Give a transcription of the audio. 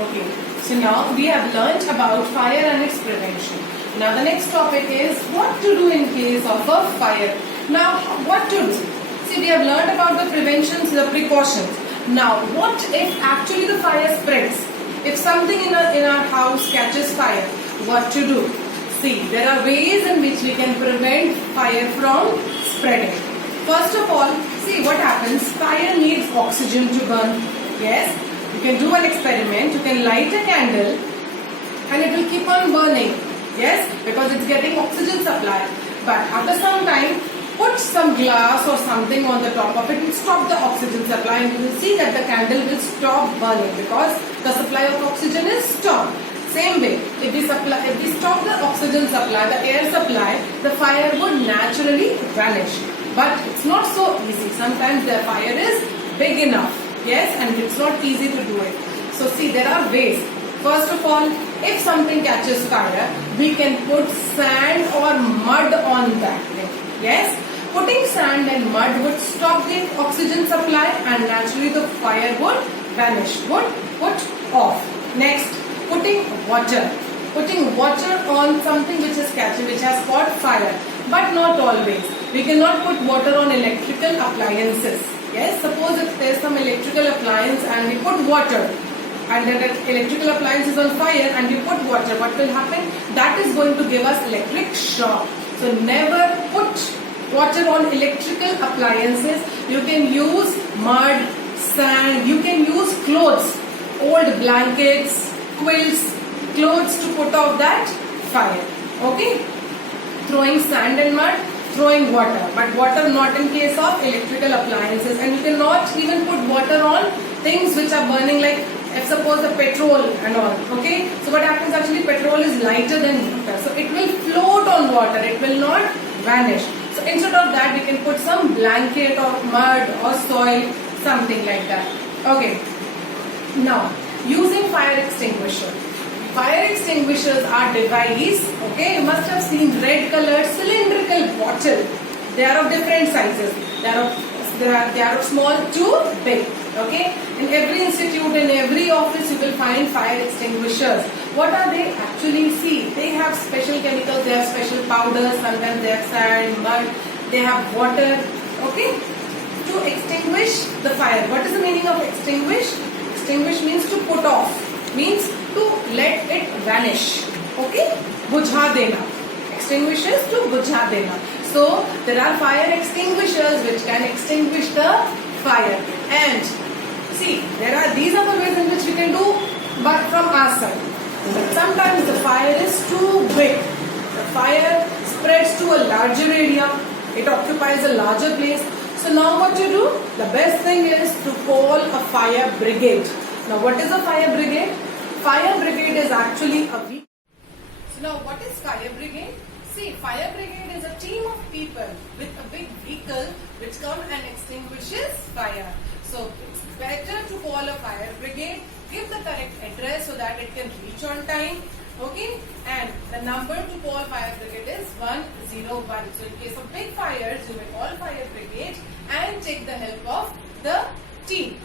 Okay, so now we have learnt about fire and its prevention. Now the next topic is what to do in case of a fire. Now what to do? See, we have learnt about the preventions, the precautions. Now what if actually the fire spreads? If something in our house catches fire, what to do? See, there are ways in which we can prevent fire from spreading. First of all, see what happens. Fire needs oxygen to burn. Yes, you can do an experiment. You can light a candle and it will keep on burning. Yes, because it's getting oxygen supply. But after some time, put some glass or something on the top of it and stop the oxygen supply, and you will see that the candle will stop burning because the supply of oxygen is stopped. Same way, if we stop the oxygen supply, the air supply, the fire would naturally vanish. But it's not so easy. Sometimes the fire is big enough, yes, and it's not easy to do it. So see, there are ways. First of all, if something catches fire, we can put sand or mud on that thing. Yes, putting sand and mud would stop the oxygen supply and naturally the fire would vanish, would put off. Next, putting water. Putting water on something which is catching, which has caught fire, but not always. We cannot put water on electrical appliances. Yes, suppose if there is some electrical appliance and we put water, and then that electrical appliance is on fire and we put water, what will happen? That is going to give us electric shock. So never put water on electrical appliances. You can use mud, sand, you can use clothes, old blankets, quilts, clothes to put off that fire. Okay? Throwing sand and mud, throwing water, but water not in case of electrical appliances. And you cannot even put water on things which are burning, like if suppose the petrol and all. Okay, so what happens, actually petrol is lighter than water, so it will float on water, it will not vanish. So instead of that, we can put some blanket or mud or soil, something like that. Okay, now using fire extinguisher. Fire extinguishers are device, okay, you must have seen red colored cylindrical bottle. They are of different sizes. They are of small to big. Okay, in every institute, in every office, you will find fire extinguishers. What are they actually? See, they have special chemicals, they have special powders, sometimes they have sand, mud, they have water. Okay, to extinguish the fire. What is the meaning of extinguish? Extinguish means to put off, means to let it vanish. Okay, bujha dena. Extinguishers to bujha dena. So there are fire extinguishers which can extinguish the fire. And see, these are the ways in which we can do, but from our side. But sometimes the fire is too big. The fire spreads to a larger area. It occupies a larger place. So now what you do? The best thing is to call a fire brigade. Now what is a fire brigade? Fire brigade is actually a vehicle. So now what is fire brigade? See, fire brigade is a team of people with a big vehicle which come and extinguishes fire. So it's better to call a fire brigade, give the correct address so that it can reach on time. Okay, and the number to call fire brigade is 101. So in case of big fires, you may call fire brigade and take the help of the team.